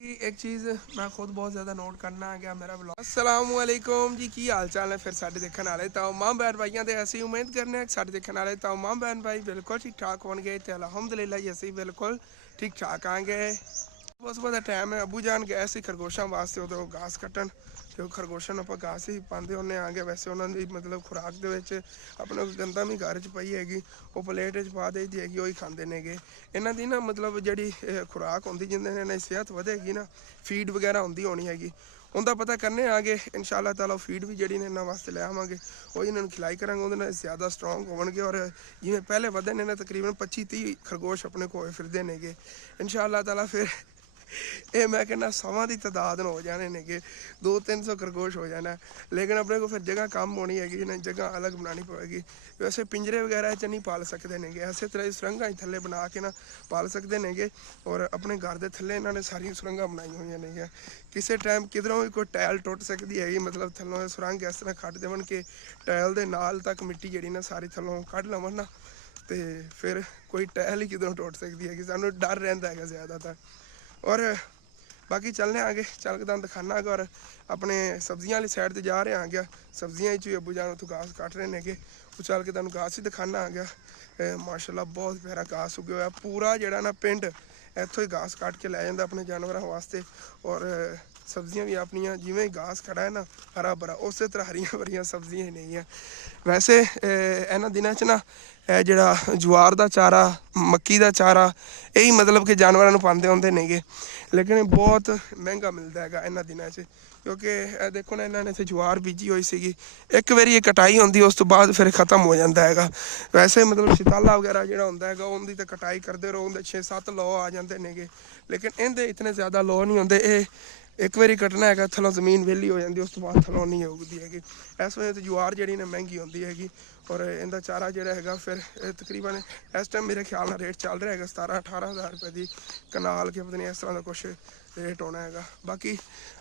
एक चीज़ मैं खुद बहुत ज़्यादा नोट करना आ गया मेरा ब्लॉग। अस्सलामुअलैकुम जी, की हाल चाल है फिर साढ़े देखने वाले तमाम बहन भाइयों से ऐसी उम्मीद करने साढ़े देखने वाले तमाम बहन भाई बिल्कुल ठीक ठाक होंगे तो अलहमदुलिल्लाह जी असी बिल्कुल ठीक ठाक आएंगे। सुबह सुबह का टाइम है, अबू जान गए सी खरगोशों वास्ते उधरों घास कट्टन तो खरगोशों आप घास ही पाते होंने आ गए। वैसे उन्होंने मतलब खुराक के अपने गंदा भी घर च पई हैगी, वो प्लेट च पा दी दी हैगी, वही खाते नेगे। इन्हों की ना मतलब जी खुराक होंगी जिन्हें सेहत बढ़ेगी ना, फीड वगैरह होंगी होनी हैगी, उनका पता करने आ गए इंशाअल्लाह ताला। फीड भी जी इन्होंने वास्ते ले आवेंगे, वही इन्होंने खिलाई करेंगे, उन्हें ज़्यादा स्ट्रोंग होंगे। और जिमें पहले वधे ने तकरीबन 25-30 खरगोश अपने को फिरते नेगे इंशाअल्लाह ताला। फिर ये मैं कहना 100 की तादाद हो जाने ने कि 200-300 खरगोश हो जाना है। लेकिन अपने को फिर जगह कम होनी हैगी ना, जगह अलग बनानी पड़ेगी। वैसे पिंजरे वगैरह च नहीं पाल सकते नेगे, ऐसे तरह सुरंगा थले बना के ना पाल सकते नेगे। और अपने घर के थले इन्होंने सारी सुरंगा बनाई हुई नहीं, किसी टाइम किधरों भी कोई टायल टुट सकती हैगी, मतलब थलों सुरंग इस तरह कट देवन कि टायल के नाल तक मिट्टी जी ना सारी थलों कढ़ लवन ना, तो फिर कोई टायल ही किधरों टुट सकती है, सानू डर रहा है ज़्यादातर। और बाकी चलने आगे चल के तुम दिखाना है। और अपने सब्जियां वाली साइड से जा रहे हैं गया, सब्जियां ही अबू जान उतों घास कट रहे हैं, वो चल के तुम घास ही दिखाना आ गया। माशाल्लाह बहुत प्यारा घास उगे हुआ, पूरा जड़ा ना पिंड इतों ही घास कट के लै जाता अपने जानवरों वास्ते। और सब्जियां भी अपनिया जिमें ही घास खड़ा है ना हरा भरा, उस तरह हरिया भरिया सब्जियां ही नहीं है। वैसे इन्होंने दिनों च ना जड़ा जवार का चारा, मक्की का चारा, यही मतलब कि जानवरों को पाते होंगे नेगे, लेकिन बहुत महंगा मिलता है इन्होंने दिनों च। क्योंकि देखो ना इन्होंने इतने जवार बीजी हुई सी, एक बारी ये कटाई होती उस तो बाद फिर खत्म हो जाता है। वैसे मतलब शताला वगैरह जो होंगे है उनकी तो कटाई करते रहो, उनके 6-7 लौ आ जाते नेगे, लेकिन इनके इतने ज़्यादा लौ नहीं होंगे। ये एक बारी कटना है थलों जमीन वेली हो जाती, उस तो बाद थलों नहीं उगती हैगी। इस वजह से जवार जी ने महंगी होती हैगी। और इनका चारा जोड़ा है फिर तकरीबन इस टाइम मेरे ख्याल में रेट चल रहा है 17-18 हज़ार रुपये की कनाल के, पता नहीं इस तरह का कुछ रेट होना है। बाकी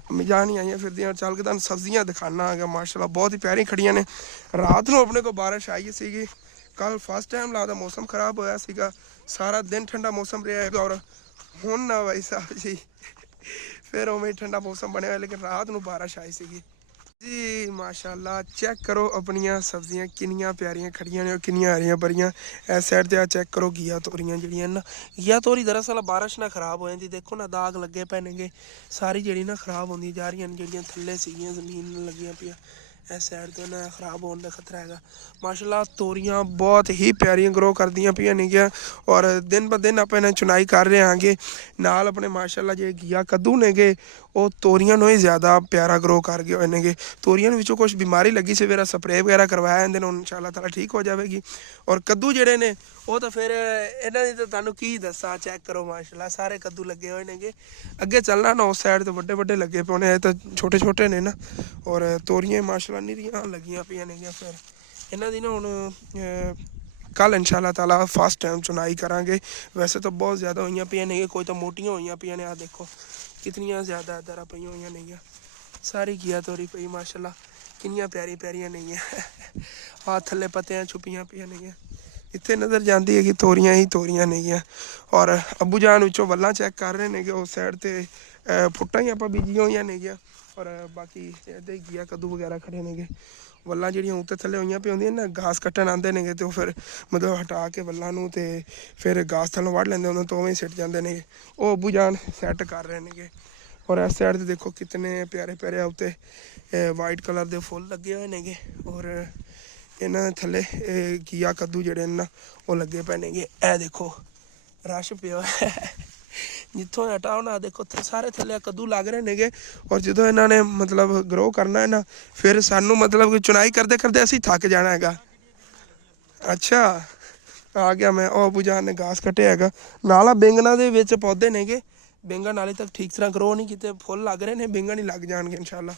अम्मी जान ही आइए फिर चल के तुम सब्जियां दिखाना है माशाल्लाह बहुत ही प्यारी खड़ियां ने। रात को अपने को बारिश आई सी, कल फर्स्ट टाइम लगता मौसम खराब होया सीगा, सारा दिन ठंडा मौसम रहा है। और हुण ना भाई साहब जी फिर उवें ठंडा मौसम बनया, लेकिन रात को बारिश आई सी जी। माशाल्लाह चेक करो अपनिया सब्जियां किनिया प्यारियां खड़ियां ने, किनिया हरियां भरियां। इस साइड से चेक करो घिया तोरियां जड़ियां ना, घिया तोरी दरअसल बारिश ना खराब हो जाती, देखो ना दाग लगे पे ने सारी जड़ी ना खराब होंदी जा रही, जड़ियां थल्ले सीगियां जमीन लगियां पियां इस साइड तो ना खराब होने का खतरा है। माशाल्लाह तोरियां बहुत ही प्यारियां ग्रो करदियां पियां नेगियां। और दिन ब दिन आप इन्हें चुनाई कर रहे हैं नाल अपने माशाल्लाह जे घिया कद्दू नेगे वो तोरियां ही ज़्यादा प्यारा ग्रो कर गए हुए नेगे। तोरियां विचों कुछ बीमारी लगी से मेरा स्प्रे वगैरह करवाया इन्हें, इंशाअल्लाह ताला ठीक हो जाएगी। और कद्दू जेडे ने वो तो फिर इन्हों की तो तुहानू की दसा, चेक करो माशाल्लाह सारे कद्दू लगे हुए ने। अगे चलना ना उस साइड तो बड़े बड़े लगे पे होने, तो छोटे छोटे ने ना। और तोरियां माशाल्लाह निरियां लगियां पियां ने। फिर इन्हों की ना हुण कल इंशाअल्लाह ताला फर्स्ट टाइम चुनाई करांगे। वैसे तो बहुत ज़्यादा हुई पियां ने, कोई तो मोटियां हुई पियां ने, आ देखो कितनियां ज़्यादा दरा पई हुई नहीं, सारी घिया तोरी पई माशाल्लाह किनियां प्यारी प्यारियां नहीं है। हाथ थले पत्तियां छुपियां पियां नहीं, इतने नज़र जाती है कि तोरियां ही तोरियां नहीं है। और अबू जान विचों वल्लां चेक कर रहे हैं कि उस साइड से फुट्टां ही आप बीजिया हुई नहीं। और बाकी इधर घिया कद्दू वगैरह खड़े ने, वल्लां जड़ियां उत्ते थले हुई पई होंदियां ना, घास कट्टन आते ने तो फिर मतलब हटा के वल्लां नूं ते फिर घास थलों वड़ लैंदे, उन्होंने तो उवें सिट जाते हैं। वो अबू जान सैट कर रहे हैं। और इस साइड से देखो कितने प्यारे प्यारे उत्ते वाइट कलर के फुल लगे हुए ने। और इन्होंने थले घिया कद्दू जड़े ना वो लगे पे ने, ए देखो रश पिया है जितों हटाओ ना देखो सारे थले कद्दू लग रहे ने। और जो इन्होंने मतलब ग्रो करना है ना, फिर सानू मतलब कि चुनाई करते करते असी थक जाना है। अच्छा आ गया मैं, ओ अबू जान ने घास कटे है नाला बेंगना दे विच पौधे ने, बेंगन हाले तक ठीक तरह ग्रो नहीं किते, फुल लग रहे हैं, बेंगन ही लग जाएंगे इंशाल्लाह।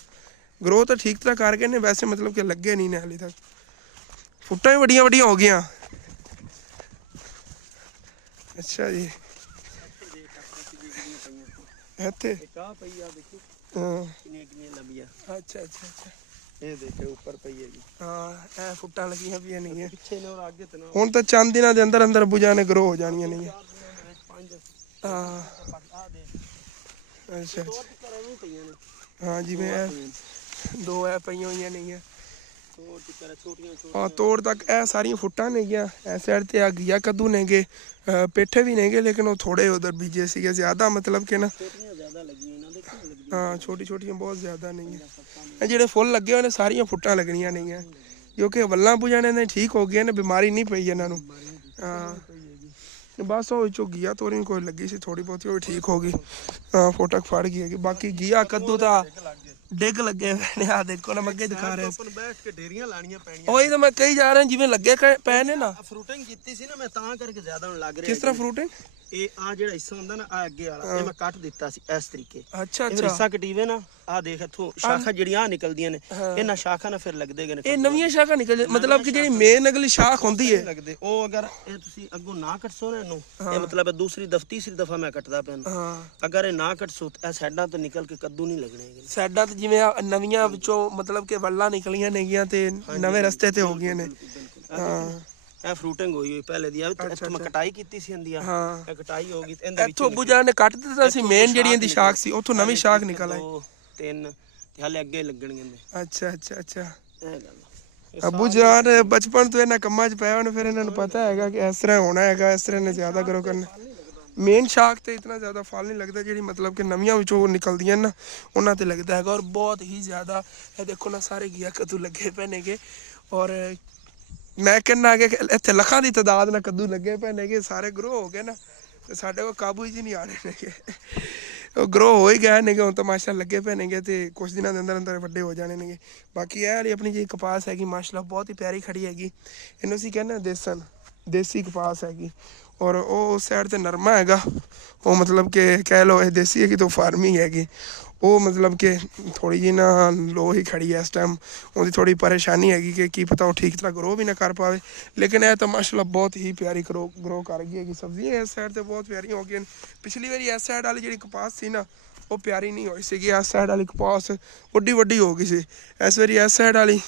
ग्रो तो ठीक तरह कर गए ने, वैसे मतलब कि लगे नहीं ने हाले तक, फुट्टां ही बड़िया बड़िया हो गई। अच्छा जी इत्थे हाँ अच्छा अच्छा अच्छा ये देखे ऊपर पई है जी। हाँ ए फुट्टां लगियां पियां नहीं है, पीछे ने और आगे तो ना हुण तो चंद दिनां दे अंदर अबू जान ने ग्रो हो जानियां नहीं। हाँ ਅੱਛਾ ਤੋੜ ਅੱਛਾ ਤੇ ਘਰਾਂ ਨੂੰ ਪਈਆਂ ਨੇ ਹਾਂ ਜਿਵੇਂ ਇਹ ਦੋ ਐ ਪਈਆਂ ਹੋਈਆਂ ਨੇਗੀਆਂ ਤੋੜ ਤੇ ਘਰਾਂ ਛੋਟੀਆਂ ਹਾਂ ਛੋਟੀਆਂ ਤੋੜ ਤੱਕ ਇਹ ਸਾਰੀਆਂ ਫੁੱਟਾਂ ਨੇਗੀਆਂ ਇਸ ਸਾਈਡ ਤੇ ਆ ਘੀਆ ਕੱਦੂ ਨੇਗੇ ਪੇਠੇ ਵੀ ਨੇਗੇ ਲੇਕਿਨ ਉਹ ਥੋੜੇ ਉਧਰ ਬੀਜੇ ਸੀਗੇ ਜ਼ਿਆਦਾ ਮਤਲਬ ਕਿ ਨਾ ਛੋਟੀਆਂ ਜ਼ਿਆਦਾ ਲੱਗੀਆਂ ਇਹਨਾਂ ਦੇ ਕਿਉਂ ਲੱਗਦੀਆਂ ਹਾਂ ਛੋਟੀ ਛੋਟੀਆਂ ਬਹੁਤ ਜ਼ਿਆਦਾ ਨੇਗੀਆਂ 5-7 ਇਹ ਜਿਹੜੇ ਫੁੱਲ ਲੱਗੇ ਹੋਏ ਨੇ ਸਾਰੀਆਂ ਫੁੱਟਾਂ ਲੱਗਣੀਆਂ ਨੇਗੀਆਂ ਕਿਉਂਕਿ ਵੱਲਾਂ ਪੁਜਾਣੇ ਨੇ ਠੀਕ ਹੋ ਗਏ ਨੇ ਬਿਮਾਰੀ ਨਹੀਂ ਪਈ ਇਹਨਾਂ ਨੂੰ ਬਿਮਾਰੀ ਨਹੀਂ ਹਾਂ ਪਈ ਹੈਗੀ ਬਸ ਉਹ ਵਿੱਚੋਂ ਘੀਆ ਤੋਰੀ ਕੋਈ ਲੱਗੀ ਸੀ ਥੋੜੀ ਬਹੁਤੀ ਉਹ ਵੀ ਠੀਕ ਹੋ ਗਈ ਹਾਂ ਫੋਟਕ ਫੜ ਗਈ ਹੈਗੀ ਬਾਕੀ ਘੀਆ ਕੱਦੂ ਤਾਂ ਡਿੱਗ ਲੱਗੇ ਹੋਏ ਨੇ ਆ ਦੇਖੋ ਨਾ ਮੈਂ ਅੱਗੇ ਦਿਖਾ ਰਿਹਾ ਸੀ ਬੈਠ ਕੇ ਢੇਰੀਆਂ ਲਾਣੀਆਂ ਪੈਣੀਆਂ ਉਹੀ ਤਾਂ ਮੈਂ ਕਹੀ ਜਾ ਰਿਹਾ ਜਿਵੇਂ ਲੱਗੇ ਪਏ ਨੇ ਨਾ ਫਰੂਟਿੰਗ ਕੀਤੀ ਸੀ ਨਾ ਮੈਂ ਤਾਂ ਕਰਕੇ ਜ਼ਿਆਦਾ ਹੁਣ ਲੱਗ ਰਿਹਾ ਕਿਸ ਤਰ੍ਹਾਂ ਫਰੂਟਿੰਗ ਇਹ ਆ ਜਿਹੜਾ ਹਿੱਸਾ ਹੁੰਦਾ ਨਾ ਆ ਅੱਗੇ ਵਾਲਾ ਇਹ ਮੈਂ ਕੱਟ ਦਿੱਤਾ ਸੀ ਇਸ ਤਰੀਕੇ ਅੱਛਾ ਇਹ ਅੱਛਾ ਹਿੱਸਾ ਕਟੀਵੇ ਨਾ ਆ ਦੇਖ ਇੱਥੋਂ ਸ਼ਾਖਾ ਜਿਹੜੀਆਂ ਆ ਨਿਕਲਦੀਆਂ ਨੇ ਇਹਨਾਂ ਸ਼ਾਖਾ ਨਾਲ ਫਿਰ ਲੱਗਦੇ ਗਏ ਨੇ ਇਹ ਨਵੀਆਂ ਸ਼ਾਖਾ ਨਿਕਲ ਮਤਲਬ ਕਿ ਜਿਹੜੀ ਮੇਨ ਅਗਲੀ ਸ਼ਾਖ ਹੁੰਦੀ ਹੈ ਲੱਗਦੇ ਉਹ ਅਗਰ ਇਹ ਤੁਸੀਂ ਅੱਗੋਂ ਨਾ ਕੱਟਸੋ ਨਾ ਇਹਨੂੰ ਇਹ ਮਤਲਬ ਦੂਸਰੀ ਤੀਸਰੀ ਦਫਾ ਮੈਂ ਕੱਟਦਾ ਪਿਆ ਹਾਂ ਅਗਰ ਇਹ ਨਾ ਕੱਟਸੋ ਇਹ ਸਾਈਡਾਂ ਤੋਂ ਨਿਕਲ ਕੇ ਕੱਦੂ ਨਹੀਂ ਲੱਗਣੇ ਹੈਗੇ ਸਾਡਾ ਤਾਂ ਜਿਵੇਂ ਆਹ ਨਵੀਆਂ ਵਿੱਚੋਂ ਮਤਲਬ ਕਿ ਵੱਲਾਂ ਨਿਕਲੀਆਂ ਨੇਗੀਆਂ ਤੇ ਨਵੇਂ ਰਸਤੇ ਤੇ ਹੋ ਗਈਆਂ ਨੇ ਹਾਂ ਇਹ ਫਰੂਟਿੰਗ ਹੋਈ ਹੋਈ ਪਹਿਲੇ ਦੀ ਇੱਥੋਂ ਮੈਂ ਕਟਾਈ ਕੀਤੀ ਸੀ ਇਹਦੀ ਹਾਂ ਇਹ ਕਟਾਈ ਹੋ ਗਈ ਇਹਦੇ ਵਿੱਚ ਇੱਥੋਂ ਬੁਝਾ ਨੇ ਕੱਟ ਦਿੱਤਾ ਸੀ ਮੇਨ ਜਿਹੜੀ ਇਹਦੀ ਸ਼ਾਖ ਸੀ ਉੱਥੋਂ ਨਵੀਂ ਸ਼ਾਖ ਨਿਕਲ ਆਈ 2 3 ਤੇ ਹਲੇ ਅੱਗੇ ਲੱਗਣਗੇ ਨੇ ਅੱਛਾ ਅੱਛਾ ਅੱਛਾ ਇਹ ਗੱਲ ਅੱਬੂ ਜਾਨ ਬਚਪਨ ਤੋਂ ਇਹਨਾਂ ਕੰਮਾਂ 'ਚ ਪਿਆ ਹੁਣ ਫਿਰ ਇਹਨਾਂ ਨੂੰ ਪਤਾ ਹੈਗਾ ਕਿ ਇਸ ਤਰ੍ਹਾਂ ਹੋਣਾ ਹੈਗਾ ਇਸ ਤਰ੍ਹਾਂ ਨੇ ਜ਼ਿਆਦਾ ਕਰੋ ਕਰਨਾ ਮੇਨ ਸ਼ਾਖ ਤੇ ਇਤਨਾ ਜ਼ਿਆਦਾ ਫਲ ਨਹੀਂ ਲੱਗਦਾ ਜਿਹੜੀ ਮਤਲਬ ਕਿ ਨਵੀਆਂ ਵਿੱਚੋਂ ਨਿਕਲਦੀਆਂ ਨਾ ਉਹਨਾਂ ਤੇ ਲੱਗਦਾ ਹੈਗਾ ਔਰ ਬਹੁਤ ਹੀ ਜ਼ਿਆਦਾ ਇਹ ਦੇਖੋ ਨਾ ਸਾਰੇ ਘੀਆ ਕੱਦੂ ਲੱਗੇ ਪਏ ਨੇਗੇ ਔਰ ਮੈਂ ਕਹਿੰਦਾ ਕਿ ਇੱਥੇ ਲੱਖਾਂ ਦੀ ਤਾਦਾਦ ਨਾਲ ਕੱਦੂ ਲੱਗੇ ਪਏ ਨੇਗੇ ਸਾਰੇ ਗਰੋ ਹੋ ਗਏ ਨਾ ਤੇ ਸਾਡੇ ਕੋਲ ਕਾਬੂ 'ਚ ਨਹੀਂ ਆ ਰਹੇ ਨੇਗੇ ਉਹ ਗਰੋ ਹੋ ਹੀ ਗਏ ਨੇਗੇ ਹੁਣ ਤਾਂ ਮਾਸ਼ਾ ਲੱਗੇ ਪਏ ਨੇਗੇ ਤੇ ਕੁਝ ਦਿਨਾਂ ਦੇ ਅੰਦਰ ਅੰਦਰ ਵੱਡੇ ਹੋ ਜਾਣੇ ਨੇਗੇ ਬਾਕੀ ਇਹ ਵਾਲੀ ਆਪਣੀ ਜਿਹੜੀ ਕਪਾਸ ਹੈਗੀ ਮਾਸ਼ਾਅੱਲਾ ਬਹੁਤ ਹੀ ਪਿਆਰੀ ਖੜੀ ਹੈਗੀ ਇਹਨੂੰ ਅਸੀਂ ਕਹਿੰਦੇ ਦੇਸੀ ਕਪਾਸ ਹੈਗੀ ਔਰ ਉਹ ਉਸ ਸਾਈਡ ਤੇ ਨਰਮਾ ਹੈਗਾ ਉਹ ਮਤਲਬ ਕਿ ਕਹਿ ਲਓ ਇਹ ਦੇਸੀ ਹੈਗੀ ਤਾਂ ਫਾਰਮਿੰਗ ਹੈਗੀ ਉਹ ਮਤਲਬ ਕਿ ਥੋੜੀ ਜਿਹੀ ਨਾ ਲੋ ਹੀ ਖੜੀ ਹੈ ਇਸ ਟਾਈਮ ਉਹਦੀ ਥੋੜੀ ਪਰੇਸ਼ਾਨੀ ਹੈਗੀ ਕਿ ਕੀ ਪਤਾ ਉਹ ਠੀਕ ਤਰ੍ਹਾਂ ਗਰੋ ਵੀ ਨਾ ਕਰ ਪਾਵੇ ਲੇਕਿਨ ਇਹ ਤਾਂ ਮਾਸ਼ਾਅੱਲਾ ਬਹੁਤ ਹੀ ਪਿਆਰੀ ਗਰੋ ਕਰ ਗਈ ਹੈਗੀ ਸਬਜ਼ੀਆਂ ਇਸ ਸਾਈਡ ਤੇ ਬਹੁਤ ਪਿਆਰੀਆਂ ਹੋ ਗਈਆਂ ਪਿਛਲੀ ਵਾਰੀ ਇਸ ਸਾਈਡ ਵਾਲੀ ਜਿਹੜੀ ਕਪਾਸ ਸੀ ਨਾ ਉਹ ਪਿਆਰੀ ਨਹੀਂ ਹੋਈ ਸੀਗੀ ਇਸ ਸਾਈਡ ਵਾਲੀ ਕਪਾਸ ਵੱਡੀ ਹੋ ਗਈ ਸੀ ਇਸ ਵਾਰੀ ਇਸ ਸਾਈਡ ਵਾਲੀ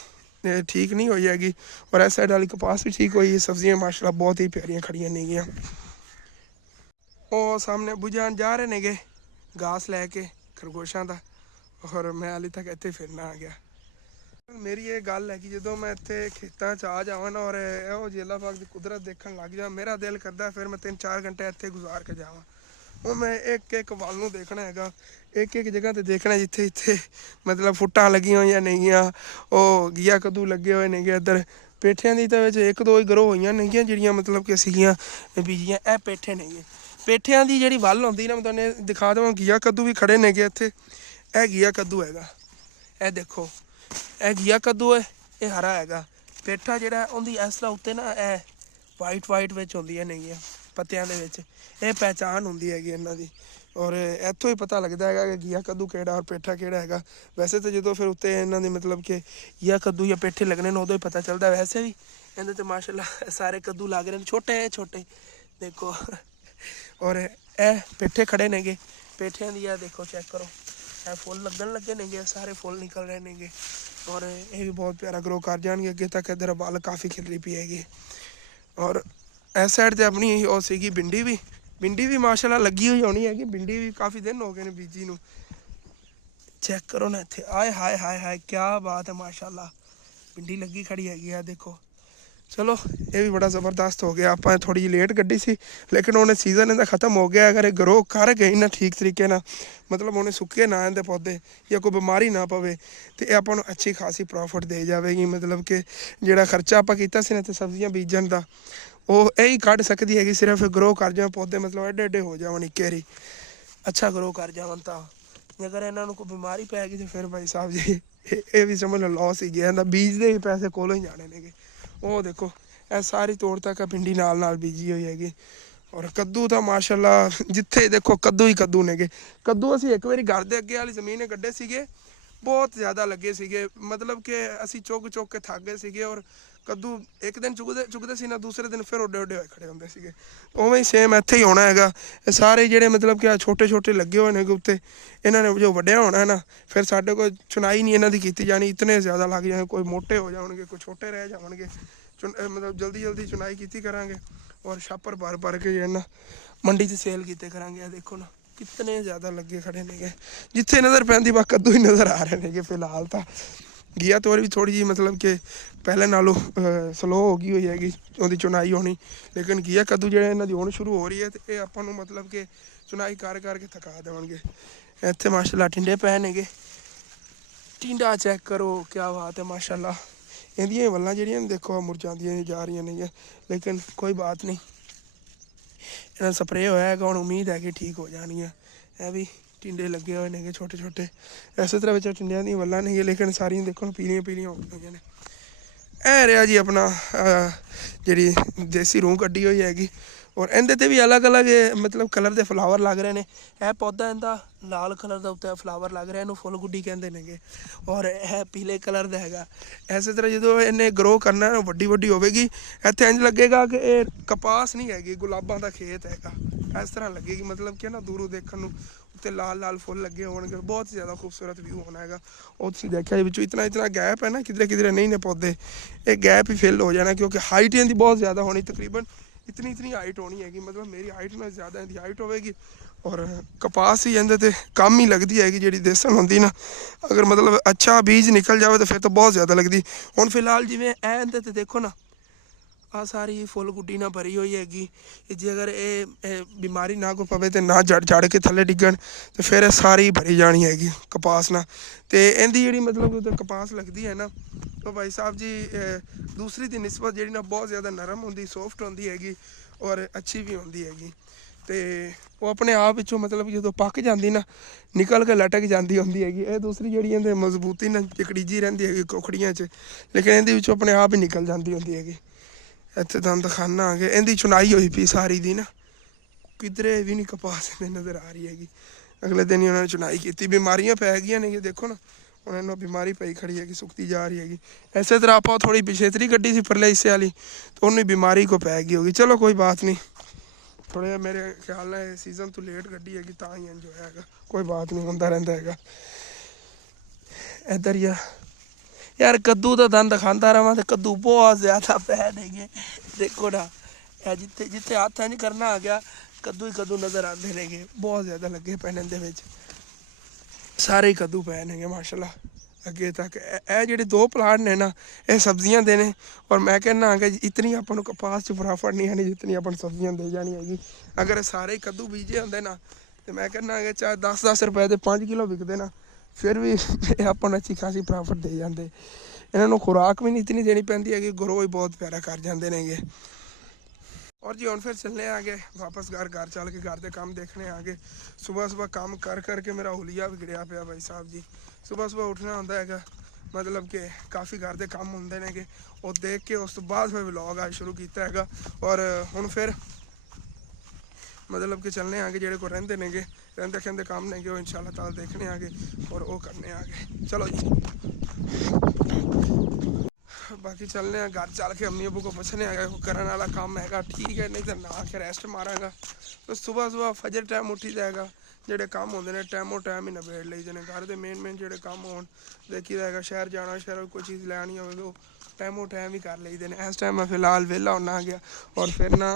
ਠੀਕ ਨਹੀਂ ਹੋਈ ਹੈਗੀ ਔਰ ਇਸ ਸਾਈਡ ਵਾਲੀ ਕਪਾਸ ਵੀ ਠੀਕ ਹੋਈ ਸਬਜ਼ੀਆਂ ਮਾਸ਼ਾਅੱਲਾ ਬਹੁਤ ਹੀ ਪਿਆਰੀਆਂ ਖੜੀਆਂ ਨੇਗੀਆਂ ਉਹ ਸਾਹਮਣੇ ਬੁਝਾਨ ਜਾ ਰਹੇ ਨੇਗੇ ਘਾਸ ਲੈ ਕੇ ਖਰਗੋਸ਼ਾਂ ਦਾ ਔਰ ਮੈਂ ਹਾਲੇ ਤੱਕ ਇੱਥੇ ਫਿਰਨਾ ਆ ਗਿਆ ਮੇਰੀ ਇਹ ਗੱਲ ਹੈ ਕਿ ਜਦੋਂ ਮੈਂ ਇੱਥੇ ਖੇਤਾਂ 'ਚ ਆ ਜਾਵਾਂ ਨਾ ਔਰ ਇਹੋ ਜਿਹੀ ਅੱਲਾਹ ਪਾਕ ਦੀ ਕੁਦਰਤ ਦੇਖਣ ਲੱਗ ਜਾ ਮੇਰਾ ਦਿਲ ਕਰਦਾ ਫਿਰ ਮੈਂ 3-4 ਘੰਟੇ ਇੱਥੇ ਗੁਜ਼ਾਰ ਕੇ ਜਾਵਾਂ ਉਹ ਮੈਂ ਇੱਕ ਵੱਲ ਨੂੰ ਦੇਖਣਾ ਹੈਗਾ ਇੱਕ ਜਗ੍ਹਾ ਤੇ ਦੇਖਣਾ ਜਿੱਥੇ ਮਤਲਬ ਫੁੱਟਾਂ ਲੱਗੀਆਂ ਹੋਈਆਂ ਨੇਗੀਆਂ ਉਹ ਘੀਆ ਕੱਦੂ ਲੱਗੇ ਹੋਏ ਨੇਗੇ ਇੱਧਰ ਪੇਠਿਆਂ ਦੀ ਤਾਂ ਵਿੱਚ 1-2 ਹੀ ਗਰੋ ਹੋਈਆਂ ਨੇਗੀਆਂ ਜਿਹੜੀਆਂ ਮਤਲਬ ਕਿ ਸੀਗੀਆਂ ਬੀਜੀਆਂ ਇਹ ਪੇਠੇ ਨੇਗੇ ਪੇਠਿਆਂ ਦੀ ਜਿਹੜੀ ਵੱਲ ਹੁੰਦੀ ਨਾ ਮੈਂ ਤੁਹਾਨੂੰ ਦਿਖਾ ਦੇਵਾਂ ਘੀਆ ਕੱਦੂ ਵੀ ਖੜੇ ਨੇਗੇ ਇੱਥੇ ਇਹ ਘੀਆ ਕੱਦੂ ਹੈਗਾ ਇਹ ਦੇਖੋ ਇਹ ਘੀਆ ਕੱਦੂ ਹੈ ਇਹ ਹਰਾ ਹੈਗਾ ਪੇਠਾ ਜਿਹੜਾ ਉਹਦੀ ਇਸ ਤਰ੍ਹਾਂ ਉੱਤੇ ਨਾ ਇਹ ਵਾਈਟ ਵਿੱਚ ਹੁੰਦੀਆਂ ਨੇਗੀਆਂ ਪੱਤਿਆਂ ਦੇ ਵਿੱਚ ਇਹ ਪਹਿਚਾਣ ਹੁੰਦੀ ਹੈਗੀ ਇਹਨਾਂ ਦੀ ਔਰ ਇੱਥੋਂ ਹੀ ਪਤਾ ਲੱਗਦਾ ਹੈਗਾ ਕਿ ਘੀਆ ਕੱਦੂ ਕਿਹੜਾ ਔਰ ਪੇਠਾ ਕਿਹੜਾ ਹੈਗਾ ਵੈਸੇ ਤਾਂ ਜਦੋਂ ਫਿਰ ਉੱਤੇ ਇਹਨਾਂ ਦੀ ਮਤਲਬ ਕਿ ਘੀਆ ਕੱਦੂ ਜਾਂ ਪੇਠੇ ਲੱਗਣੇ ਨੇ ਉਦੋਂ ਹੀ ਪਤਾ ਚੱਲਦਾ ਵੈਸੇ ਵੀ ਇਹਦੇ ਤੇ ਮਾਸ਼ਾਅੱਲਾ ਸਾਰੇ ਕੱਦੂ ਲੱਗ ਰਹੇ ਨੇ ਛੋਟੇ ਦੇਖੋ ਔਰ ਇਹ ਪੇਠੇ ਖੜੇ ਨੇਗੇ ਪੇਠਿਆਂ ਦੀ ਆ ਦੇਖੋ ਚੈੱਕ ਕਰੋ ਇਹ ਫੁੱਲ ਲੱਗਣ ਲੱਗੇ ਨੇਗੇ ਸਾਰੇ ਫੁੱਲ ਨਿਕਲ ਰਹੇ ਨੇਗੇ ਔਰ ਇਹ ਵੀ ਬਹੁਤ ਪਿਆਰਾ ਗਰੋ ਕਰ ਜਾਣਗੇ ਅੱਗੇ ਤੱਕ ਇੱਧਰ ਵੱਲ ਕਾਫੀ ਖਿਲਰੀ ਪਈ ਹੈਗੀ ਔਰ ਇਸ ਸਾਈਡ ਤੇ ਆਪਣੀ ਉਹ ਸੀਗੀ ਭਿੰਡੀ ਵੀ ਮਾਸ਼ਾਅੱਲਾ ਲੱਗੀ ਹੋਈ ਹੋਣੀ ਹੈਗੀ ਭਿੰਡੀ ਵੀ ਕਾਫੀ ਦਿਨ ਹੋ ਗਏ ਨੇ ਬੀਜੀ ਨੂੰ ਚੈੱਕ ਕਰੋ ਨਾ ਇੱਥੇ ਆਏ ਹਾਏ ਕੀ ਬਾਤ ਹੈ ਮਾਸ਼ਾਅੱਲਾ ਭਿੰਡੀ ਲੱਗੀ ਖੜੀ ਹੈਗੀ ਆ ਦੇਖੋ ਚਲੋ ਇਹ ਵੀ ਬੜਾ ਜ਼ਬਰਦਸਤ ਹੋ ਗਿਆ ਆਪਾਂ ਥੋੜੀ ਜਿਹੀ ਲੇਟ ਗੱਡੀ ਸੀ ਲੇਕਿਨ ਉਹਨੇ ਸੀਜ਼ਨ ਇਹਦਾ ਖਤਮ ਹੋ ਗਿਆ ਅਗਰ ਇਹ ਗਰੋ ਕਰ ਗਈ ਨਾ ਠੀਕ ਤਰੀਕੇ ਨਾਲ ਮਤਲਬ ਉਹਨੇ ਸੁੱਕੇ ਨਾ ਇਹਦੇ ਪੌਦੇ ਜਾਂ ਕੋਈ ਬਿਮਾਰੀ ਨਾ ਪਵੇ ਤੇ ਇਹ ਆਪਾਂ ਨੂੰ ਅੱਛੀ ਖਾਸੀ ਪ੍ਰੋਫਿਟ ਦੇ ਜਾਵੇਗੀ ਮਤਲਬ ਕਿ ਜਿਹੜਾ ਖਰਚਾ ਆਪਾਂ ਕੀਤਾ ਸੀ ਨਾ ਤੇ ਸਬਜ਼ੀਆਂ ਬੀਜਣ ਦਾ ਉਹ ਇਹੀ ਕੱਢ ਸਕਦੀ ਹੈਗੀ ਸਿਰਫ ਗਰੋ ਕਰ ਜਾਣ ਪੌਦੇ ਮਤਲਬ ਐਡੇ ਹੋ ਜਾਵਣ ਇੱਕ ਵਾਰੀ ਅੱਛਾ ਗਰੋ ਕਰ ਜਾਵਣ ਤਾਂ ਅਗਰ ਇਹਨਾਂ ਨੂੰ ਕੋਈ ਬਿਮਾਰੀ ਪੈ ਗਈ ਤੇ ਫਿਰ ਭਾਈ ਸਾਹਿਬ ਜੀ ਇਹ ਵੀ ਸਮਝ ਲਓ ਲਾਸ ਹੀ ਗਿਆ ਇਹਦਾ ਬੀਜ ਦੇ ਵੀ ਪੈਸੇ ਕੋਲੋਂ ਹੀ ਜਾਣੇ ਨੇਗੇ ਉਹ ਦੇਖੋ ਇਹ ਸਾਰੀ ਤੋੜ ਤੱਕ ਭਿੰਡੀ ਨਾਲ ਬੀਜੀ ਹੋਈ ਹੈਗੀ ਔਰ ਕੱਦੂ ਤਾਂ ਮਾਸ਼ਾਅੱਲਾ ਜਿੱਥੇ ਦੇਖੋ ਕੱਦੂ ਹੀ ਕੱਦੂ ਨੇਗੇ ਕੱਦੂ ਅਸੀਂ ਇੱਕ ਵਾਰੀ ਘਰ ਦੇ ਅੱਗੇ ਵਾਲੀ ਜ਼ਮੀਨ ਕੱਢੇ ਸੀਗੇ ਬਹੁਤ ਜ਼ਿਆਦਾ ਲੱਗੇ ਸੀਗੇ ਮਤਲਬ ਕਿ ਅਸੀਂ ਚੁੱਕ ਕੇ ਥੱਕ ਗਏ ਸੀਗੇ ਔਰ ਕੱਦੂ ਇੱਕ ਦਿਨ ਚੁਗਦੇ ਸੀ ਨਾ ਦੂਸਰੇ ਦਿਨ ਫਿਰ ਉੱਡੇ ਹੋਏ ਖੜੇ ਹੁੰਦੇ ਸੀਗੇ ਉਵੇਂ ਹੀ ਸੇਮ ਇੱਥੇ ਹੀ ਹੋਣਾ ਹੈਗਾ ਇਹ ਸਾਰੇ ਜਿਹੜੇ ਮਤਲਬ ਕਿ ਛੋਟੇ ਲੱਗੇ ਹੋਏ ਨੇਗੇ ਉੱਤੇ ਇਹਨਾਂ ਨੇ ਜੋ ਵੱਡਿਆ ਹੋਣਾ ਨਾ ਫਿਰ ਸਾਡੇ ਕੋਲ ਚੁਣਾਈ ਨਹੀਂ ਇਹਨਾਂ ਦੀ ਕੀਤੀ ਜਾਣੀ ਇਤਨੇ ਜ਼ਿਆਦਾ ਲੱਗ ਜਾਣੇ ਕੋਈ ਮੋਟੇ ਹੋ ਜਾਣਗੇ ਕੋਈ ਛੋਟੇ ਰਹਿ ਜਾਣਗੇ ਮਤਲਬ ਜਲਦੀ ਚੁਣਾਈ ਕੀਤੀ ਕਰਾਂਗੇ ਔਰ ਛਾਪਰ ਭਰ ਕੇ ਜਿਹੜਾ ਨਾ ਮੰਡੀ 'ਚ ਸੇਲ ਕੀਤੇ ਕਰਾਂਗੇ ਆ ਦੇਖੋ ਨਾ ਕਿਤਨੇ ਜ਼ਿਆਦਾ ਲੱਗੇ ਖੜੇ ਨੇਗੇ, ਜਿੱਥੇ ਨਜ਼ਰ ਪੈਂਦੀ ਬਸ ਕੱਦੂ ਹੀ ਨਜ਼ਰ ਆ ਰਹੇ ਨੇਗੇ ਫਿਲਹਾਲ ਤਾਂ। ਘੀਆ ਤੋਰੀ ਵੀ ਥੋੜ੍ਹੀ ਜਿਹੀ ਮਤਲਬ ਕਿ ਪਹਿਲੇ ਨਾਲੋਂ ਸਲੋ ਹੋ ਗਈ ਹੋਈ ਹੈਗੀ ਉਹਦੀ ਚੁਣਾਈ ਹੋਣੀ, ਲੇਕਿਨ ਘੀਆ ਕੱਦੂ ਜਿਹੜੇ ਇਹਨਾਂ ਦੀ ਹੁਣ ਸ਼ੁਰੂ ਹੋ ਰਹੀ ਹੈ, ਅਤੇ ਇਹ ਆਪਾਂ ਨੂੰ ਮਤਲਬ ਕਿ ਚੁਣਾਈ ਕਰ ਕਰਕੇ ਥਕਾ ਦੇਣਗੇ। ਇੱਥੇ ਮਾਸ਼ਾਅੱਲਾ ਟਿੰਡੇ ਪਏ ਨੇਗੇ, ਟਿੰਡਾ ਚੈੱਕ ਕਰੋ, ਕਿਆ ਬਾਤ ਹੈ ਮਾਸ਼ਾਅੱਲਾ। ਇਹਦੀਆਂ ਵੱਲਾਂ ਜਿਹੜੀਆਂ ਦੇਖੋ ਮੁਰਝਾਉਂਦੀਆਂ ਜਾ ਰਹੀਆਂ ਨੇਗੀਆਂ, ਲੇਕਿਨ ਕੋਈ ਬਾਤ ਨਹੀਂ, ਇਹਨਾਂ ਸਪਰੇਅ ਹੋਇਆ ਹੈਗਾ, ਹੁਣ ਉਮੀਦ ਹੈ ਕਿ ਠੀਕ ਹੋ ਜਾਣਗੀਆਂ। ਇਹ ਵੀ ਟਿੰਡੇ ਲੱਗੇ ਹੋਏ ਨੇਗੇ ਛੋਟੇ ਛੋਟੇ, ਇਸੇ ਤਰ੍ਹਾਂ ਵਿੱਚ ਟਿੰਡਿਆਂ ਦੀਆਂ ਵੱਲਾਂ ਨੇਗੀਆਂ, ਲੇਕਿਨ ਸਾਰੀਆਂ ਦੇਖੋ ਪੀਲੀਆਂ ਪੀਲੀਆਂ ਹੋ ਗਈਆਂ ਨੇ। ਇਹ ਰਿਹਾ ਜੀ ਆਪਣਾ ਜਿਹੜੀ ਦੇਸੀ ਰੂਹ ਕੱਢੀ ਹੋਈ ਹੈਗੀ, ਔਰ ਇਹਦੇ 'ਤੇ ਵੀ ਅਲੱਗ ਅਲੱਗ ਮਤਲਬ ਕਲਰ ਦੇ ਫਲਾਵਰ ਲੱਗ ਰਹੇ ਨੇ। ਇਹ ਪੌਦਾ ਇਹਦਾ ਲਾਲ ਕਲਰ ਦਾ ਉੱਤੇ ਫਲਾਵਰ ਲੱਗ ਰਿਹਾ, ਇਹਨੂੰ ਫੁੱਲ ਗੁੱਡੀ ਕਹਿੰਦੇ ਨੇਗੇ, ਔਰ ਇਹ ਪੀਲੇ ਕਲਰ ਦਾ ਹੈਗਾ। ਇਸੇ ਤਰ੍ਹਾਂ ਜਦੋਂ ਇਹਨੇ ਗਰੋ ਕਰਨਾ ਵੱਡੀ ਵੱਡੀ ਹੋਵੇਗੀ, ਇੱਥੇ ਇੰਝ ਲੱਗੇਗਾ ਕਿ ਇਹ ਕਪਾਸ ਨਹੀਂ ਹੈਗੀ, ਗੁਲਾਬਾਂ ਦਾ ਖੇਤ ਹੈਗਾ, ਇਸ ਤਰ੍ਹਾਂ ਲੱਗੇਗੀ। ਮਤਲਬ ਕਿ ਨਾ ਦੂਰੋਂ ਦੇਖਣ ਨੂੰ ਉੱਤੇ ਲਾਲ ਲਾਲ ਫੁੱਲ ਲੱਗੇ ਹੋਣਗੇ, ਬਹੁਤ ਜ਼ਿਆਦਾ ਖੂਬਸੂਰਤ ਵਿਊ ਹੋਣਾ ਹੈਗਾ। ਉਹ ਤੁਸੀਂ ਦੇਖਿਆ ਜੀ ਵਿੱਚੋਂ ਇਤਨਾ ਗੈਪ ਹੈ ਨਾ, ਕਿਧਰੇ ਕਿਧਰੇ ਨਹੀਂ ਨੇ ਪੌਦੇ, ਇਹ ਗੈਪ ਹੀ ਫਿਲ ਹੋ ਜਾਣਾ, ਕਿਉਂਕਿ ਹਾਈਟ ਇਹਦੀ ਬਹੁਤ ਜ਼ਿਆਦਾ ਹੋਣੀ, ਤਕਰੀਬਨ ਇਤਨੀ ਹਾਈਟ ਹੋਣੀ ਹੈਗੀ, ਮਤਲਬ ਮੇਰੀ ਹਾਈਟ ਨਾਲ ਜ਼ਿਆਦਾ ਇਹਦੀ ਹਾਈਟ ਹੋਵੇਗੀ। ਔਰ ਕਪਾਸ ਹੀ ਇਹਦੇ 'ਤੇ ਕੰਮ ਹੀ ਲੱਗਦੀ ਹੈਗੀ, ਜਿਹੜੀ ਦੇਸਣ ਹੁੰਦੀ ਨਾ, ਅਗਰ ਮਤਲਬ ਅੱਛਾ ਬੀਜ ਨਿਕਲ ਜਾਵੇ ਤਾਂ ਫਿਰ ਤਾਂ ਬਹੁਤ ਜ਼ਿਆਦਾ ਲੱਗਦੀ। ਹੁਣ ਫਿਲਹਾਲ ਜਿਵੇਂ ਇਹ ਇਹਦੇ 'ਤੇ ਦੇਖੋ ਨਾ, ਆਹ ਸਾਰੀ ਫੁੱਲ ਗੁੱਡੀ ਨਾਲ ਭਰੀ ਹੋਈ ਹੈਗੀ, ਜੇ ਅਗਰ ਇਹ ਬਿਮਾਰੀ ਨਾ ਕੋਈ ਪਵੇ ਅਤੇ ਨਾ ਜੜ ਕੇ ਥੱਲੇ ਡਿੱਗਣ, ਤਾਂ ਫਿਰ ਇਹ ਸਾਰੀ ਭਰੀ ਜਾਣੀ ਹੈਗੀ ਕਪਾਸ ਨਾਲ। ਅਤੇ ਇਹਦੀ ਜਿਹੜੀ ਮਤਲਬ ਕਪਾਸ ਲੱਗਦੀ ਹੈ ਨਾ, ਉਹ ਭਾਈ ਸਾਹਿਬ ਜੀ ਦੂਸਰੀ ਦੀ ਨਿਸਬਤ ਜਿਹੜੀ ਨਾ ਬਹੁਤ ਜ਼ਿਆਦਾ ਨਰਮ ਹੁੰਦੀ, ਸੌਫਟ ਹੁੰਦੀ ਹੈਗੀ, ਔਰ ਅੱਛੀ ਵੀ ਹੁੰਦੀ ਹੈਗੀ। ਅਤੇ ਉਹ ਆਪਣੇ ਆਪ ਵਿੱਚੋਂ ਮਤਲਬ ਜਦੋਂ ਪੱਕ ਜਾਂਦੀ ਨਾ, ਨਿਕਲ ਕੇ ਲਟਕ ਜਾਂਦੀ ਹੁੰਦੀ ਹੈਗੀ। ਇਹ ਦੂਸਰੀ ਜਿਹੜੀ ਇਹਦੇ ਮਜ਼ਬੂਤੀ ਨਾਲ ਜਕੜੀਜੀ ਰਹਿੰਦੀ ਹੈਗੀ ਕੋਖੜੀਆਂ 'ਚ, ਲੇਕਿਨ ਇਹਦੇ ਵਿੱਚੋਂ ਆਪਣੇ ਆਪ ਹੀ ਨਿਕਲ ਜਾਂਦੀ ਹੁੰਦੀ ਹੈਗੀ। ਇੱਥੇ ਤੁਹਾਨੂੰ ਦਿਖਾਨਾ ਆ ਕਿ ਇਹਦੀ ਚੁਣਾਈ ਹੋਈ ਪਈ ਸਾਰੀ ਦੀ ਨਾ, ਕਿਧਰੇ ਵੀ ਨਹੀਂ ਕਪਾਸ ਨਜ਼ਰ ਆ ਰਹੀ ਹੈਗੀ। ਅਗਲੇ ਦਿਨ ਹੀ ਉਹਨਾਂ ਨੇ ਚੁਣਾਈ ਕੀਤੀ, ਬਿਮਾਰੀਆਂ ਪੈ ਗਈਆਂ ਨੇ, ਦੇਖੋ ਨਾ ਉਹਨਾਂ ਨੂੰ ਬਿਮਾਰੀ ਪਈ ਖੜੀ ਹੈਗੀ, ਸੁੱਕਦੀ ਜਾ ਰਹੀ ਹੈਗੀ। ਇਸੇ ਤਰ੍ਹਾਂ ਆਪਾਂ ਥੋੜ੍ਹੀ ਪਿਛੇਤਰੀ ਕੱਢੀ ਸੀ ਪਰਲੇ ਹਿੱਸੇ ਵਾਲੀ, ਤਾਂ ਉਹਨੂੰ ਬਿਮਾਰੀ ਕੋ ਪੈ ਗਈ ਹੋਗੀ। ਚਲੋ ਕੋਈ ਬਾਤ ਨਹੀਂ, ਥੋੜ੍ਹਾ ਜਿਹਾ ਮੇਰੇ ਖਿਆਲ ਨਾਲ ਇਹ ਸੀਜ਼ਨ ਤੋਂ ਲੇਟ ਕੱਢੀ ਹੈਗੀ, ਤਾਂ ਹੀ ਇੰਜ ਹੋਇਆ ਹੈਗਾ, ਕੋਈ ਬਾਤ ਨਹੀਂ, ਹੁੰਦਾ ਰਹਿੰਦਾ ਹੈਗਾ। ਇੱਧਰ ਹੀ ਆ ਯਾਰ ਕੱਦੂ ਦਾ ਦੰਦ ਖਾਂਦਾ ਰਵਾਂ, ਤੇ ਕੱਦੂ ਬਹੁਤ ਜ਼ਿਆਦਾ ਪੈ ਨੇਗੇ, ਦੇਖੋ ਨਾ ਇਹ ਜਿੱਥੇ ਜਿੱਥੇ ਹੱਥ ਇੰਝ ਕਰਨਾ ਆ ਗਿਆ, ਕੱਦੂ ਹੀ ਕੱਦੂ ਨਜ਼ਰ ਆਉਂਦੇ ਨੇਗੇ, ਬਹੁਤ ਜ਼ਿਆਦਾ ਲੱਗੇ ਪਏ ਨੇ ਇਹਦੇ ਵਿੱਚ, ਸਾਰੇ ਹੀ ਕੱਦੂ ਪਏ ਨੇਗੇ ਮਾਸ਼ਾਅੱਲਾ ਅੱਗੇ ਤੱਕ। ਇਹ ਜਿਹੜੇ ਦੋ ਪਲਾਟ ਨੇ ਨਾ, ਇਹ ਸਬਜ਼ੀਆਂ ਦੇ ਨੇ, ਔਰ ਮੈਂ ਕਹਿੰਦਾ ਕਿ ਇਤਨੀ ਆਪਾਂ ਨੂੰ ਕਪਾਸ 'ਚ ਫਟਾਫਟ ਨਹੀਂ ਆਣੀ ਜਿਤਨੀ ਆਪਾਂ ਨੂੰ ਸਬਜ਼ੀਆਂ ਦੇ ਜਾਣੀ ਹੈਗੀ। ਅਗਰ ਇਹ ਸਾਰੇ ਕੱਦੂ ਬੀਜੇ ਹੁੰਦੇ ਨਾ, ਤੇ ਮੈਂ ਕਹਿੰਦਾ ਕਿ ਚਾਹੇ 10-10 ਰੁਪਏ ਦੇ 5 ਕਿਲੋ ਵਿਕਦੇ ਨਾ, ਫਿਰ ਵੀ ਇਹ ਆਪਾਂ ਨੂੰ ਅੱਛੀ ਖਾਸੀ ਪ੍ਰੋਫਿਟ ਦੇ ਜਾਂਦੇ। ਇਹਨਾਂ ਨੂੰ ਖੁਰਾਕ ਵੀ ਨਹੀਂ ਇਤਨੀ ਦੇਣੀ ਪੈਂਦੀ ਹੈਗੀ, ਗਰੋ ਹੀ ਬਹੁਤ ਪਿਆਰਾ ਕਰ ਜਾਂਦੇ ਨੇਗੇ। ਔਰ ਜੀ ਹੁਣ ਫਿਰ ਚੱਲਨੇ ਆਗੇ ਵਾਪਸ घर ਚੱਲ ਕੇ घर ਦੇ ਕੰਮ ਦੇਖਣੇ ਆਗੇ। ਸੁਬਹ ਕੰਮ ਕਰਕੇ ਮੇਰਾ ਹੁਲੀਆ ਵਿਗੜਿਆ ਪਿਆ ਭਾਈ ਸਾਹਿਬ ਜੀ। ਸੁਬਹ ਉੱਠਣਾ ਹੁੰਦਾ ਹੈਗਾ, ਮਤਲਬ ਕਿ ਕਾਫੀ घर ਦੇ ਕੰਮ ਹੁੰਦੇ ਨੇਗੇ, ਉਹ ਦੇਖ ਕੇ ਉਸ ਤੋਂ ਬਾਅਦ ਫਿਰ ਵਲੌਗ ਆ ਸ਼ੁਰੂ ਕੀਤਾ ਹੈਗਾ। ਔਰ ਹੁਣ ਫਿਰ ਮਤਲਬ ਕਿ ਚੱਲਨੇ ਆਗੇ, ਜਿਹੜੇ ਕੋਲ ਰਹਿੰਦੇ ਨੇਗੇ, ਰਹਿੰਦੇ ਖਹਿੰਦੇ ਕੰਮ ਨੇਗੇ, ਉਹ ਇਨਸ਼ਾਅੱਲਾ ਤਾਲਾ ਦੇਖਣੇ ਆਗੇ ਔਰ ਉਹ करने आगे। चलो जी बाकी चलने घर चल के अम्मी अबू को पूछने आएगा करने वाला काम हैगा ठीक है, नहीं तो नहा के रेस्ट मारांगा। तो सुबह फजर टाइम उठी जाएगा, ਜਿਹੜੇ ਕੰਮ ਹੁੰਦੇ ਨੇ ਟਾਈਮੋ ਟਾਈਮ ਹੀ ਨਿਬੇੜ ਲਈਦੇ ਨੇ। ਘਰ ਦੇ ਮੇਨ ਜਿਹੜੇ ਕੰਮ ਹੋਣ, ਦੇਖੀ ਜਾਏਗਾ ਸ਼ਹਿਰ ਜਾਣਾ, ਸ਼ਹਿਰ ਕੋਈ ਚੀਜ਼ ਲੈਣੀ ਹੋਵੇ ਉਹ ਟਾਈਮੋ ਟਾਈਮ ਹੀ ਕਰ ਲਈਦੇ ਨੇ। ਇਸ ਟਾਈਮ ਮੈਂ ਫਿਲਹਾਲ ਵਿਹਲਾ ਹੁੰਨਾ ਆ ਗਿਆ, ਔਰ ਫਿਰ ਨਾ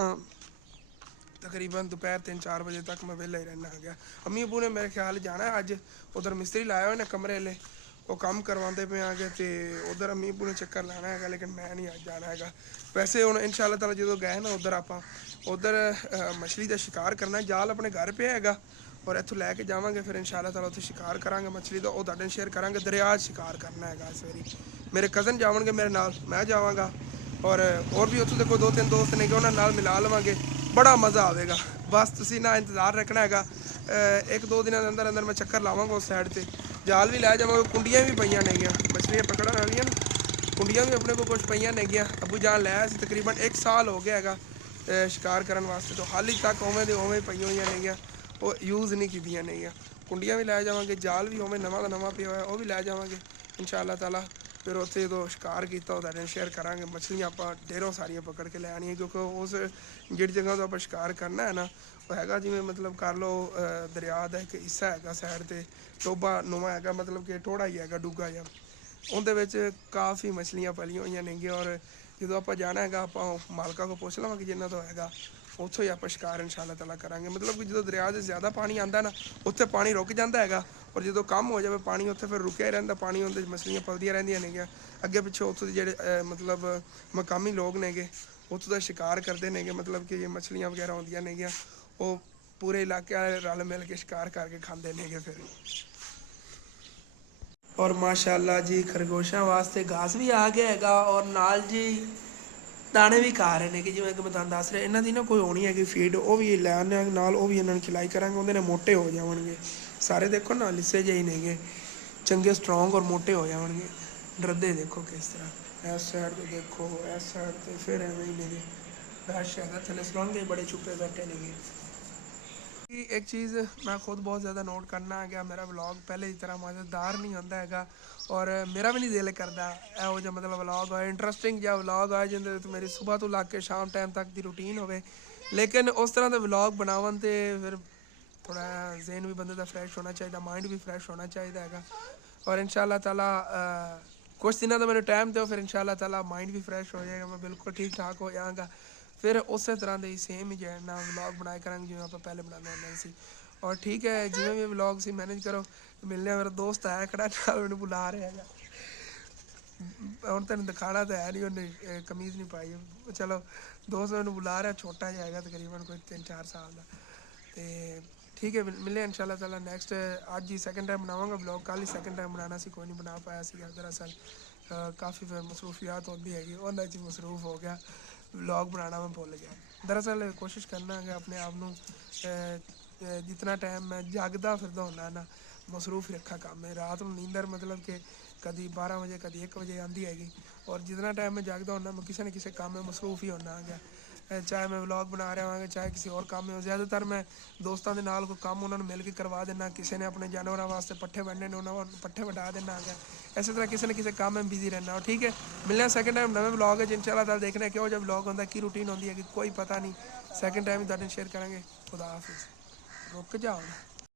ਤਕਰੀਬਨ ਦੁਪਹਿਰ 3-4 ਵਜੇ ਤੱਕ ਮੈਂ ਵਿਹਲਾ ਹੀ ਰਹਿਣਾ ਆ ਗਿਆ। ਅੰਮੀ ਅਬੂ ਨੇ ਮੇਰੇ ਖਿਆਲ ਜਾਣਾ ਅੱਜ, ਉਧਰ ਮਿਸਤਰੀ ਲਾਇਆ ਹੋਏ ਨੇ ਕਮਰੇ ਲਈ, ਉਹ ਕੰਮ ਕਰਵਾਉਂਦੇ ਪਏ ਆਗੇ, ਅਤੇ ਉਧਰ ਅੰਮੀ ਅਬੂ ਨੇ ਚੱਕਰ ਲਾਣਾ ਹੈਗਾ, ਲੇਕਿਨ ਮੈਂ ਨਹੀਂ ਅੱਜ ਜਾਣਾ ਹੈਗਾ। ਵੈਸੇ ਹੁਣ ਇਨਸ਼ਾਅੱਲਾ ਤਾਲਾ ਜਦੋਂ ਗਏ ਨਾ ਉੱਧਰ, ਆਪਾਂ ਉੱਧਰ ਮਛਲੀ ਦਾ ਸ਼ਿਕਾਰ ਕਰਨਾ, ਜਾਲ ਆਪਣੇ ਘਰ ਪਿਆ ਹੈਗਾ, ਔਰ ਇੱਥੋਂ ਲੈ ਕੇ ਜਾਵਾਂਗੇ, ਫਿਰ ਇਨਸ਼ਾਅੱਲਾ ਤਾਲਾ ਉੱਥੇ ਸ਼ਿਕਾਰ ਕਰਾਂਗੇ ਮਛਲੀ ਦਾ, ਉਹ ਤੁਹਾਡੇ ਨਾਲ ਸ਼ੇਅਰ ਕਰਾਂਗੇ। ਦਰਿਆ 'ਚ ਸ਼ਿਕਾਰ ਕਰਨਾ ਹੈਗਾ ਇਸ ਵਾਰੀ, ਮੇਰੇ ਕਜ਼ਨ ਜਾਵਣਗੇ ਮੇਰੇ ਨਾਲ, ਮੈਂ ਜਾਵਾਂਗਾ, ਔਰ ਹੋਰ ਵੀ ਉੱਥੋਂ ਦੇ ਕੋਈ 2-3 ਦੋਸਤ ਨੇ, ਉਹਨਾਂ ਨਾਲ ਮਿਲਾ ਲਵਾਂਗੇ, ਬੜਾ ਮਜ਼ਾ ਆਵੇਗਾ। ਬਸ ਤੁਸੀਂ ਨਾ ਇੰਤਜ਼ਾਰ ਰੱਖਣਾ ਹੈਗਾ, 1-2 ਦਿਨਾਂ ਦੇ ਅੰਦਰ ਅੰਦਰ ਮੈਂ ਚੱਕਰ ਲਾਵਾਂਗਾ ਉਸ ਸਾਈਡ 'ਤੇ, ਜਾਲ ਵੀ ਲੈ ਜਾਵਾਂਗੇ, ਕੁੰਡੀਆਂ ਵੀ ਪਈਆਂ ਨੇਗੀਆਂ ਮਛਲੀਆਂ ਪਕੜਨ ਵਾਲੀਆਂ ਨਾ, ਕੁੰਡੀਆਂ ਵੀ ਆਪਣੇ ਕੋਲ ਕੁਛ ਪਈਆਂ ਨੇਗੀਆਂ। ਅਬੂ ਜਾਨ ਲਿਆ ਸੀ, ਤਕਰੀਬਨ 1 ਸਾਲ ਹੋ ਗਿਆ ਹੈਗਾ ਸ਼ਿਕਾਰ ਕਰਨ ਵਾਸਤੇ, ਤਾਂ ਹਾਲੀ ਤੱਕ ਉਵੇਂ ਦੇ ਉਵੇਂ ਪਈਆਂ ਹੋਈਆਂ ਨੇਗੀਆਂ, ਉਹ ਯੂਜ਼ ਨਹੀਂ ਕੀਤੀਆਂ ਨੇਗੀਆਂ। ਕੁੰਡੀਆਂ ਵੀ ਲੈ ਜਾਵਾਂਗੇ, ਜਾਲ ਵੀ ਉਵੇਂ ਨਵਾਂ ਦਾ ਨਵਾਂ ਪਿਆ ਹੋਇਆ ਉਹ ਵੀ ਲੈ ਜਾਵਾਂਗੇ ਇਨਸ਼ਾਅੱਲਾ ਤਾਲਾ। ਫਿਰ ਉੱਥੇ ਜਦੋਂ ਸ਼ਿਕਾਰ ਕੀਤਾ ਉਹ ਤੁਹਾਡੇ ਨਾਲ ਸ਼ੇਅਰ ਕਰਾਂਗੇ। ਮਛਲੀਆਂ ਆਪਾਂ ਢੇਰੋਂ ਸਾਰੀਆਂ ਪਕੜ ਕੇ ਲੈ ਆਉਣੀਆਂ, ਕਿਉਂਕਿ ਉਸ ਜਿਹੜੀ ਜਗ੍ਹਾ ਤੋਂ ਆਪਾਂ ਸ਼ਿਕਾਰ ਕਰਨਾ ਹੈ ਨਾ, ਉਹ ਹੈਗਾ ਜਿਵੇਂ ਮਤਲਬ ਕਰ ਲਓ ਦਰਿਆ ਦਾ ਇੱਕ ਹਿੱਸਾ ਹੈਗਾ ਸਾਈਡ 'ਤੇ, ਟੋਬਾ ਨੁਮਾ ਹੈਗਾ, ਮਤਲਬ ਕਿ ਥੋੜ੍ਹਾ ਹੀ ਹੈਗਾ ਡੂੰਘਾ ਜਿਹਾ, ਉਹਦੇ ਵਿੱਚ ਕਾਫੀ ਮਛਲੀਆਂ ਪਲੀਆਂ ਹੋਈਆਂ ਨੇਗੀਆਂ। ਔਰ ਜਦੋਂ ਆਪਾਂ ਜਾਣਾ ਹੈਗਾ, ਆਪਾਂ ਮਾਲਕਾਂ ਕੋਲ ਪੁੱਛ ਲਵਾਂਗੇ ਜਿਨ੍ਹਾਂ ਤੋਂ ਹੈਗਾ, ਉੱਥੋਂ ਹੀ ਆਪਾਂ ਸ਼ਿਕਾਰ ਇਨਸ਼ਾਅੱਲਾ ਤਾਲਾ ਕਰਾਂਗੇ। ਮਤਲਬ ਕਿ ਜਦੋਂ ਦਰਿਆ 'ਚ ਜ਼ਿਆਦਾ ਪਾਣੀ ਆਂਦਾ ਨਾ ਉੱਥੇ ਪਾਣੀ ਰੁਕ ਜਾਂਦਾ ਹੈਗਾ, ਔਰ ਜਦੋਂ ਕੰਮ ਹੋ ਜਾਵੇ ਪਾਣੀ ਉੱਥੇ ਫਿਰ ਰੁਕਿਆ ਹੀ ਰਹਿੰਦਾ ਪਾਣੀ, ਉਹਦੇ 'ਚ ਮਛਲੀਆਂ ਪਲਦੀਆਂ ਰਹਿੰਦੀਆਂ ਨੇਗੀਆਂ। ਅੱਗੇ ਪਿੱਛੇ ਉੱਥੋਂ ਦੇ ਜਿਹੜੇ ਮਤਲਬ ਮਕਾਮੀ ਲੋਕ ਨੇਗੇ ਉੱਥੋਂ ਦਾ ਸ਼ਿਕਾਰ ਕਰਦੇ ਨੇਗੇ, ਮਤਲਬ ਕਿ ਮਛਲੀਆਂ ਵਗੈਰਾ ਆਉਂਦੀਆਂ ਨੇਗੀਆਂ ਉਹ ਪੂਰੇ ਇਲਾਕੇ ਵਾਲੇ ਰਲ ਮਿਲ ਕੇ ਸ਼ਿਕਾਰ ਕਰਕੇ ਖਾਂਦੇ ਨੇਗੇ ਫਿਰ। ਔਰ ਮਾਸ਼ਾਅੱਲਾ ਜੀ ਖਰਗੋਸ਼ਾਂ ਵਾਸਤੇ ਘਾਸ ਵੀ ਆ ਗਿਆ ਹੈਗਾ, ਔਰ ਨਾਲ ਜੀ ਦਾਣੇ ਵੀ ਖਾ ਰਹੇ ਨੇ ਕਿ ਜਿਵੇਂ ਕਿ ਮੈਂ ਤੁਹਾਨੂੰ ਦੱਸ ਰਿਹਾ, ਇਹਨਾਂ ਦੀ ਨਾ ਕੋਈ ਹੋਣੀ ਹੈਗੀ ਫੀਡ, ਉਹ ਵੀ ਲੈ ਆਉਂਦੇ ਹਾਂ ਨਾਲ, ਉਹ ਵੀ ਇਹਨਾਂ ਨੂੰ ਖਿਲਾਈ ਕਰਾਂਗੇ, ਉਹਦੇ ਨਾਲ ਮੋਟੇ ਹੋ ਜਾਵਣਗੇ ਸਾਰੇ। ਦੇਖੋ ਨਾ ਲਿੱਸੇ ਜਿਹੇ ਨੇਗੇ, ਚੰਗੇ ਸਟਰੋਂਗ ਔਰ ਮੋਟੇ ਹੋ ਜਾਵਣਗੇ। ਡਰਦੇ ਦੇਖੋ ਕਿਸ ਤਰ੍ਹਾਂ, ਇਸ ਸਾਈਡ 'ਤੇ ਦੇਖੋ, ਇਸ ਸਾਈਡ 'ਤੇ ਫਿਰ ਐਵੇਂ ਹੀ ਨੇਗੇ। ਰਸ਼ ਹੈਗਾ ਥੱਲੇ, ਸਲੋਂਗੇ ਬੜੇ ਛੁਪੇ ਬੈਠੇ ਨੇਗੇ। ਇੱਕ ਚੀਜ਼ ਮੈਂ ਖੁਦ ਬਹੁਤ ਜ਼ਿਆਦਾ ਨੋਟ ਕਰਨਾ ਆ ਗਿਆ, ਮੇਰਾ ਵਲੌਗ ਪਹਿਲੇ ਦੀ ਤਰ੍ਹਾਂ ਮਜ਼ੇਦਾਰ ਨਹੀਂ ਹੁੰਦਾ ਹੈਗਾ, ਔਰ ਮੇਰਾ ਵੀ ਨਹੀਂ ਦਿਲ ਕਰਦਾ ਇਹੋ ਜਿਹਾ ਮਤਲਬ ਵਲੌਗ ਹੋਏ, ਇੰਟਰਸਟਿੰਗ ਜਿਹਾ ਵਲੌਗ ਹੋਏ ਜਿਹਦੇ ਵਿੱਚ ਮੇਰੀ ਸਵੇਰ ਤੋਂ ਲੱਗ ਕੇ ਸ਼ਾਮ ਟਾਈਮ ਤੱਕ ਦੀ ਰੂਟੀਨ ਹੋਵੇ। ਲੇਕਿਨ ਉਸ ਤਰ੍ਹਾਂ ਦੇ ਵਲੌਗ ਬਣਾਉਣ 'ਤੇ ਫਿਰ ਥੋੜ੍ਹਾ ਜ਼ਹਿਨ ਵੀ ਬੰਦੇ ਦਾ ਫਰੈਸ਼ ਹੋਣਾ ਚਾਹੀਦਾ, ਮਾਈਂਡ ਵੀ ਫਰੈਸ਼ ਹੋਣਾ ਚਾਹੀਦਾ ਹੈਗਾ। ਔਰ ਇਨਸ਼ਾਅੱਲਾ ਤਾਲਾ ਕੁਛ ਦਿਨਾਂ ਦਾ ਮੈਨੂੰ ਟਾਈਮ ਦਿਓ, ਫਿਰ ਇਨਸ਼ਾਅੱਲਾ ਤਾਲਾ ਮਾਈਂਡ ਵੀ ਫਰੈਸ਼ ਹੋ ਜਾਏਗਾ, ਮੈਂ ਬਿਲਕੁਲ ਠੀਕ ਠਾਕ ਹੋ ਜਾਵਾਂਗਾ। ਫਿਰ ਉਸੇ ਤਰ੍ਹਾਂ ਦੇ ਹੀ ਸੇਮ ਹੀ ਜਿਹੜਾ ਨਾ ਵਲੌਗ ਬਣਾਇਆ ਕਰਾਂਗੇ ਜਿਵੇਂ ਆਪਾਂ ਪਹਿਲੇ ਬਣਾਉਂਦੇ ਹੁੰਦੇ ਸੀ। ਔਰ ਠੀਕ ਹੈ ਜਿਵੇਂ ਵੀ ਵਲੌਗ ਸੀ ਮੈਨੇਜ ਕਰੋ। ਮਿਲਨੇ ਮੇਰਾ ਦੋਸਤ ਆਇਆ ਖੜਾ ਨਾਲ, ਮੈਨੂੰ ਬੁਲਾ ਰਿਹਾ ਹੈਗਾ। ਹੁਣ ਤੈਨੂੰ ਦਿਖਾਣਾ ਤਾਂ ਹੈ ਨਹੀਂ, ਉਹਨੇ ਕਮੀਜ਼ ਨਹੀਂ ਪਾਈ। ਚਲੋ ਦੋਸਤ ਮੈਨੂੰ ਬੁਲਾ ਰਿਹਾ, ਛੋਟਾ ਜਿਹਾ ਹੈਗਾ ਤਕਰੀਬਨ ਕੋਈ 3-4 ਸਾਲ ਦਾ। ਅਤੇ ਠੀਕ ਹੈ ਮਿਲੇ ਇਨਸ਼ਾਅੱਲਾ ਤਾਲਾ ਨੈਕਸਟ। ਅੱਜ ਹੀ ਸੈਕਿੰਡ ਟਾਈਮ ਬਣਾਵਾਂਗਾ ਵਲੌਗ, ਕੱਲ੍ਹ ਹੀ ਸੈਕਿੰਡ ਟਾਈਮ ਬਣਾਉਣਾ ਸੀ, ਕੋਈ ਨਹੀਂ ਬਣਾ ਪਾਇਆ ਸੀਗਾ ਦਰਅਸਲ ਕਾਫੀ ਫਿਰ ਮਸਰੂਫੀਆਤ ਹੁੰਦੀ ਹੈਗੀ, ਉਹਨਾਂ 'ਚ ਮਸਰੂਫ ਹੋ ਗਿਆ, ਵਲੌਗ ਬਣਾਉਣਾ ਮੈਂ ਭੁੱਲ ਗਿਆ। ਦਰਅਸਲ ਕੋਸ਼ਿਸ਼ ਕਰਨਾ ਹੈ ਆਪਣੇ ਆਪ ਨੂੰ ਜਿਤਨਾ ਟਾਈਮ ਮੈਂ ਜਾਗਦਾ ਫਿਰਦਾ ਹੁੰਦਾ ਨਾ ਮਸਰੂਫ ਰੱਖਾ ਕੰਮ ਹੈ। ਰਾਤ ਨੂੰ ਨੀਂਦਰ ਮਤਲਬ ਕਿ ਕਦੀ 12 ਵਜੇ ਕਦੀ 1 ਵਜੇ ਆਉਂਦੀ ਹੈਗੀ, ਔਰ ਜਿਤਨਾ ਟਾਈਮ ਮੈਂ ਜਾਗਦਾ ਹੁੰਦਾ ਮੈਂ ਕਿਸੇ ਨਾ ਕਿਸੇ ਕੰਮ में ਮਸਰੂਫ ਹੀ ਹੁੰਦਾ ਹੈਗਾ। ਚਾਹੇ ਮੈਂ ਵਲੌਗ ਬਣਾ ਰਿਹਾ ਹੋਵਾਂਗਾ, ਚਾਹੇ ਕਿਸੇ ਹੋਰ ਕੰਮ ਹੋ। ਜ਼ਿਆਦਾਤਰ ਮੈਂ ਦੋਸਤਾਂ ਦੇ ਨਾਲ ਕੋਈ ਕੰਮ ਉਹਨਾਂ ਨੂੰ ਮਿਲ ਕੇ ਕਰਵਾ ਦਿੰਦਾ, ਕਿਸੇ ਨੇ ਆਪਣੇ ਜਾਨਵਰਾਂ ਵਾਸਤੇ ਪੱਠੇ ਵੰਡਣੇ ਨੇ ਉਹਨਾਂ ਨੂੰ ਪੱਠੇ ਵੰਡਾ ਦਿੰਦਾ ਹੈਗਾ। ਇਸੇ ਤਰ੍ਹਾਂ ਕਿਸੇ ਨਾ ਕਿਸੇ ਕੰਮ में ਬਿਜ਼ੀ ਰਹਿਣਾ। ਠੀਕ ਹੈ ਮਿਲਿਆ ਸੈਕਿੰਡ ਟਾਈਮ ਨਵੇਂ ਵਲੌਗ ਹੈ ਇਨਸ਼ਾਅੱਲਾ ਤਾਲਾ, ਦੇਖਣਾ ਕਿਹੋ ਜਿਹਾ ਵਲੌਗ ਹੁੰਦਾ, ਕੀ ਰੂਟੀਨ ਹੁੰਦੀ ਹੈ ਕਿ ਕੋਈ ਪਤਾ ਨਹੀਂ। ਸੈਕਿੰਡ ਟਾਈਮ ਹੀ ਤੁਹਾਡੇ ਨਾਲ ਸ਼ੇਅਰ ਕਰਾਂਗੇ। ਖੁਦਾ ਹਾਫਿਜ਼। ਰੁਕ ਜਾਓ।